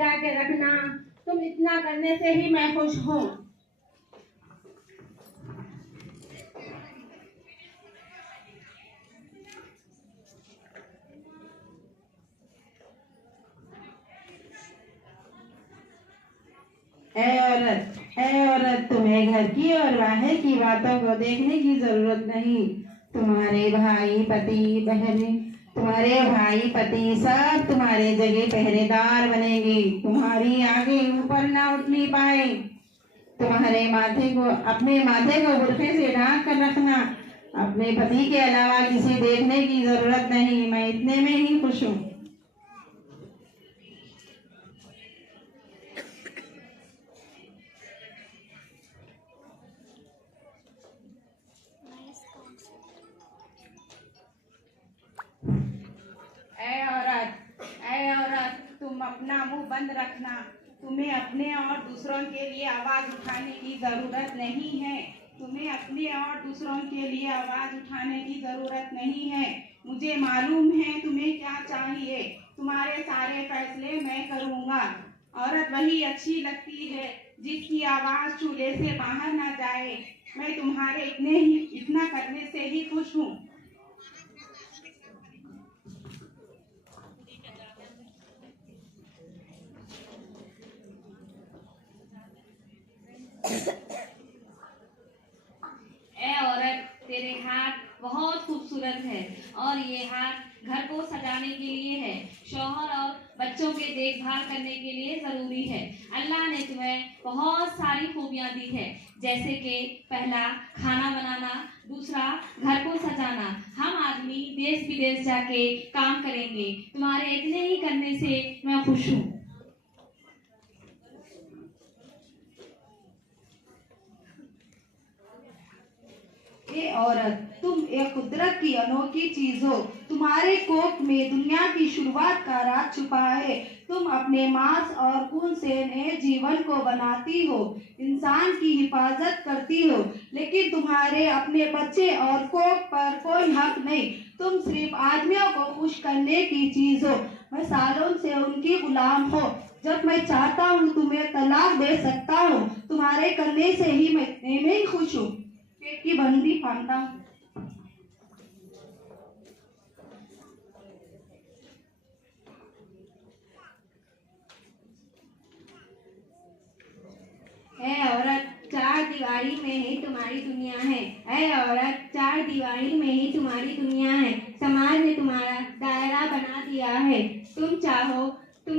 सजा के रखना। तुम इतना करने से ही मैं खुश हूँ। ऐ औरत, तुम्हें घर की और बाहर की बातों को देखने की जरूरत नहीं। तुम्हारे भाई पति सब तुम्हारे जगह पहरेदार बनेंगे। तुम्हारी आगे ऊपर ना उठनी पाए। अपने माथे को बुरखे से ढांक कर रखना। अपने पति के अलावा किसी देखने की जरूरत नहीं। मैं इतने में ही खुश हूँ। ऐ औरत, तुम अपना मुंह बंद रखना। तुम्हें अपने और दूसरों के लिए आवाज उठाने की जरूरत नहीं है। मुझे मालूम है तुम्हें क्या चाहिए। तुम्हारे सारे फैसले मैं करूँगा। औरत वही अच्छी लगती है जिसकी आवाज चूल्हे से बाहर ना जाए। मैं तुम्हारे इतना करने से ही खुश हूँ। ए औरत, तेरे हाथ बहुत खूबसूरत है और ये हाथ घर को सजाने के लिए है, शौहर और बच्चों के देखभाल करने के लिए जरूरी है। अल्लाह ने तुम्हें बहुत सारी खूबियां दी है, जैसे कि पहला खाना बनाना, दूसरा घर को सजाना। हम आदमी देश विदेश जाके काम करेंगे। तुम्हारे इतने ही करने से मैं खुश हूँ। ए औरत, तुम एक कुदरत की अनोखी चीज हो। तुम्हारे कोख में दुनिया की शुरुआत का राज छुपा है। तुम अपने मांस और खून से नए जीवन को बनाती हो, इंसान की हिफाजत करती हो, लेकिन तुम्हारे अपने बच्चे और कोख पर कोई हक नहीं। तुम सिर्फ आदमियों को खुश करने की चीज हो। मैं सालों से उनकी गुलाम हो। जब मैं चाहता हूँ तुम्हें तलाक दे सकता हूँ। तुम्हारे करने से ही मैं इतने में ही खुश हूँ। पेट की बंदी फांता हूँ। ऐ औरत, चार दीवारी में ही तुम्हारी दुनिया है। ऐ औरत, चार दीवारी में ही तुम्हारी दुनिया है। समाज ने तुम्हारा दायरा बना दिया है। तुम चाहो तुम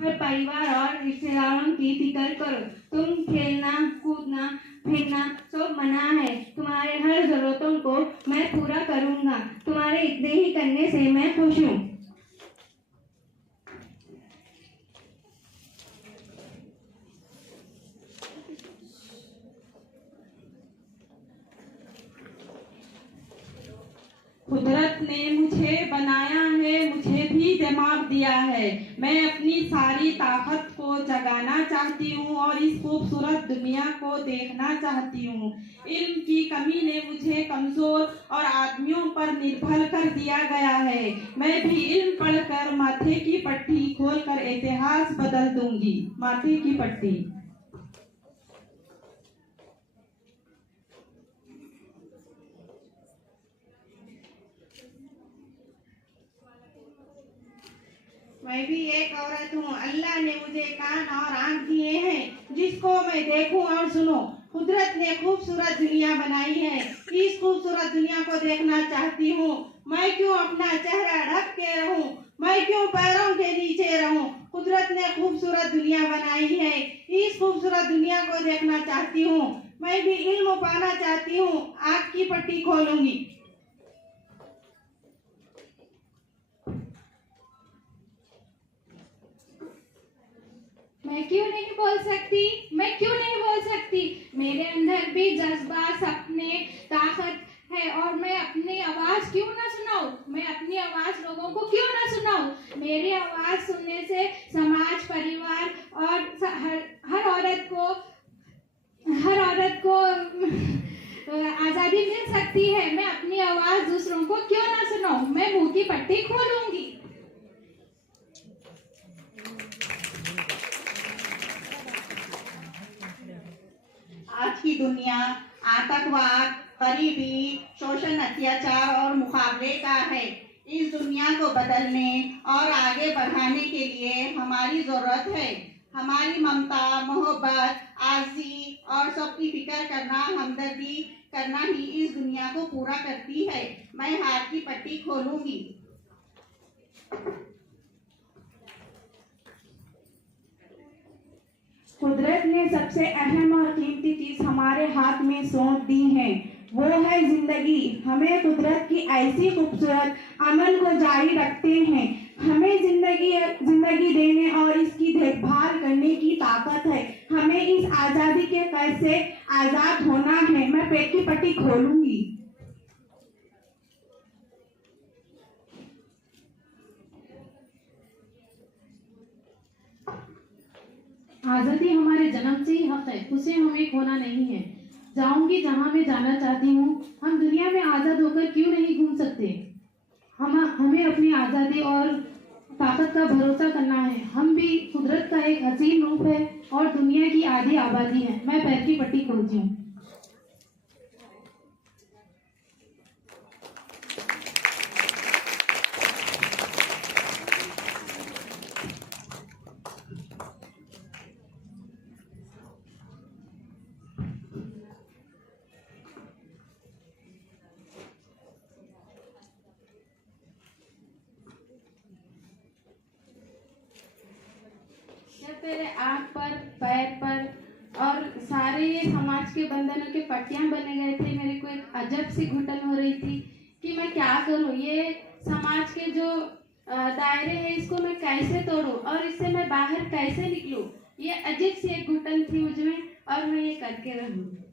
हर परिवार और रिश्तेदारों की फिक्र करो। तुम खेलना, कूदना, फिरना सब मना है। तुम्हारे हर जरूरतों को मैं पूरा करूंगा। तुम्हारे इतने ही करने से मैं खुश हूँ। कुदरत ने मुझे बनाया है, मुझे भी दिमाग दिया है। मैं अपनी सारी ताकत को जगाना चाहती हूँ और इस खूबसूरत दुनिया को देखना चाहती हूँ। इल्म की कमी ने मुझे कमजोर और आदमियों पर निर्भर कर दिया गया है। मैं भी इल्म पढ़कर माथे की पट्टी खोलकर इतिहास बदल दूंगी। माथे की पट्टी। मैं भी एक औरत हूँ। अल्लाह ने मुझे कान और आँख दिए हैं जिसको मैं देखूं और सुनूं। कुदरत ने खूबसूरत दुनिया बनाई है। इस खूबसूरत दुनिया को देखना चाहती हूँ। मैं क्यों अपना चेहरा ढक के रहूं? मैं क्यों पैरों के नीचे रहूं? कुदरत ने खूबसूरत दुनिया बनाई है। इस खूबसूरत दुनिया को देखना चाहती हूँ। मैं भी इल्म पाना चाहती हूँ। आँख की पट्टी खोलूंगी। मैं क्यों नहीं बोल सकती? मेरे अंदर भी जज्बात, सपने, ताकत है और मैं अपनी आवाज क्यों ना सुनाऊं? मैं अपनी आवाज लोगों को क्यों ना सुनाऊं? मेरी आवाज सुनने से समाज, परिवार और हर औरत को आजादी मिल सकती है। मैं अपनी आवाज दूसरों को क्यों ना सुनाऊं? मैं मुंह की पट्टी खोलूंगी। की दुनिया आतंकवाद, गरीबी, शोषण, अत्याचार और मुकाबले का है। इस दुनिया को बदलने और आगे बढ़ाने के लिए हमारी जरूरत है। हमारी ममता, मोहब्बत, आज़ी और सबकी फिक्र करना, हमदर्दी करना ही इस दुनिया को पूरा करती है। मैं हाथ की पट्टी खोलूंगी। कुदरत ने सबसे अहम और कीमती चीज हमारे हाथ में सौंप दी है, वो है जिंदगी। हमें कुदरत की ऐसी खूबसूरत अमल को जारी रखते हैं। हमें जिंदगी देने और इसकी देखभाल करने की ताकत है। हमें इस आजादी के कैद से आजाद होना है। मैं पेट की पट्टी खोलूंगी। आज़ादी हमारे जन्म से ही हक है, उसे हमें खोना नहीं है। जाऊंगी जहां मैं जाना चाहती हूँ। हम दुनिया में आज़ाद होकर क्यों नहीं घूम सकते? हमें अपनी आज़ादी और ताकत का भरोसा करना है। हम भी कुदरत का एक हसीन रूप है और दुनिया की आधी आबादी है। मैं पैर की पट्टी खोलती हूँ। जब तेरे आँख पर, पैर पर और सारे ये समाज के बंधनों के पट्टियां बने गए थे, मेरे को एक अजब सी घुटन हो रही थी कि मैं क्या करूं। ये समाज के जो दायरे हैं, इसको मैं कैसे तोड़ूं और इससे मैं बाहर कैसे निकलूं। ये अजीब सी एक घुटन थी मुझ में और मैं ये करके रहूं।